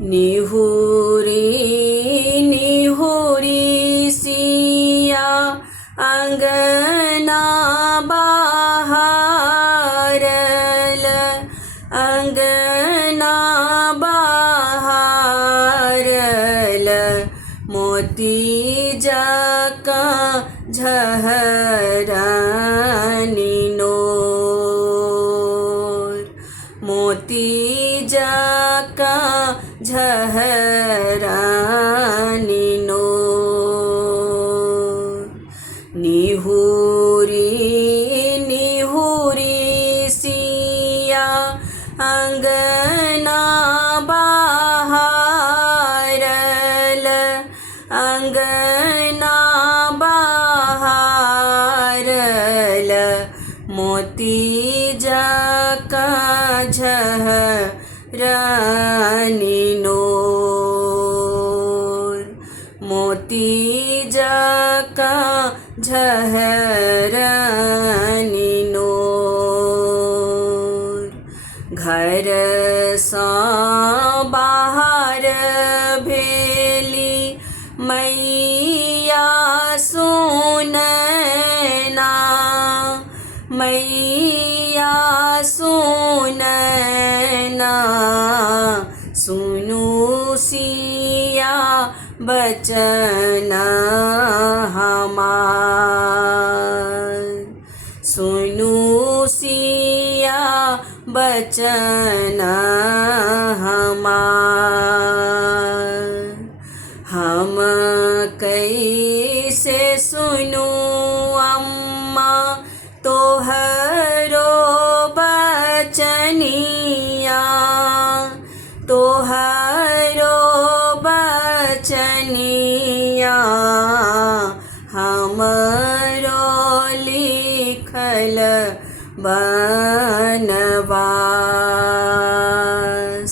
निहुरी निहुरी सिया अंगना बहारल, अंगना बहारल, मोती जका झहरनी नोर, मोती जका झहरनी नोर। निहुरी निहुरी सिया अंगना बहारल, अंगना बहारल, मोती जका झहरनी नोर, मोती जका झहरनी नोर। घर सा बाहर भेली मैया सुनैना, मैया सुनैना, सुनु सिया बचन हमार, सुनु सिया बचन हमार। हम कैसे सुनु अम्मा तोहरो बचनिया, तोहरो बचनिया, हमरो लिखल बनवास,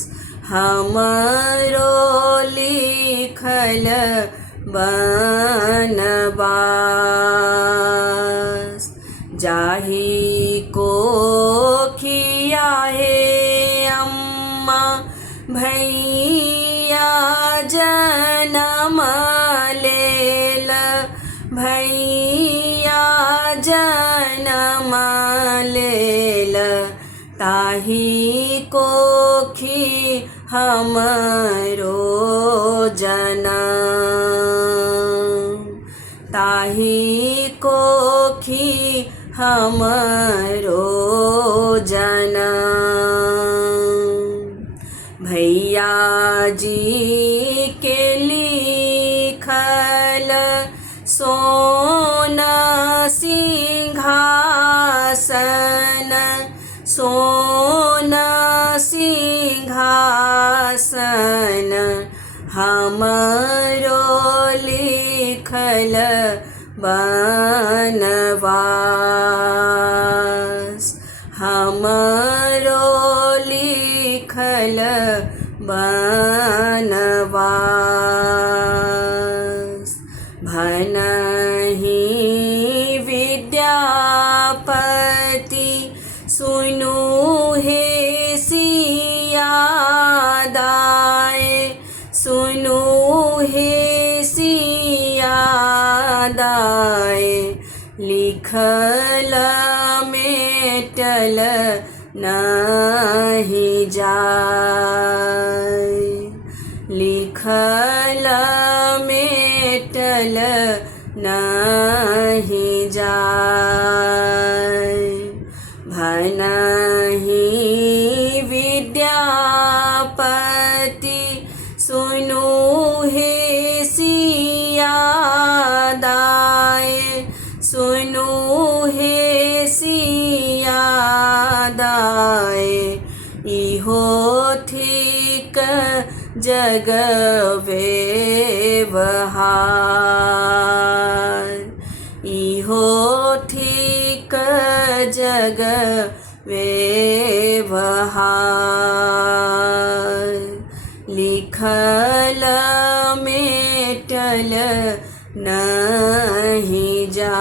हमरो लिखल बनवास। जाही को खिया है अम्मा भैया जनम लेल, भैया जनम लेल, ताही कोखी हमरो जनम, ताही कोखी हमरो जनम। भैया जी के लिखल सोना सिंहासन, सोना सिंहासन, हमरो लिखल बनवास, हमरो लिखल बनवास। भनहि विद्यापति सुनु हे सिया दाय, सुनु हे सिया दाय, लिखल मेटल नहीं जाय, लिखल मेटल नहीं जाय। भनहि विद्यापति सुनु हे सिया दाय, सुनु हे सिया दाय, इहो ठीक जग व्यवहार, इहो ठीक जग व्यवहार। लिखल मेटल नहीं जा।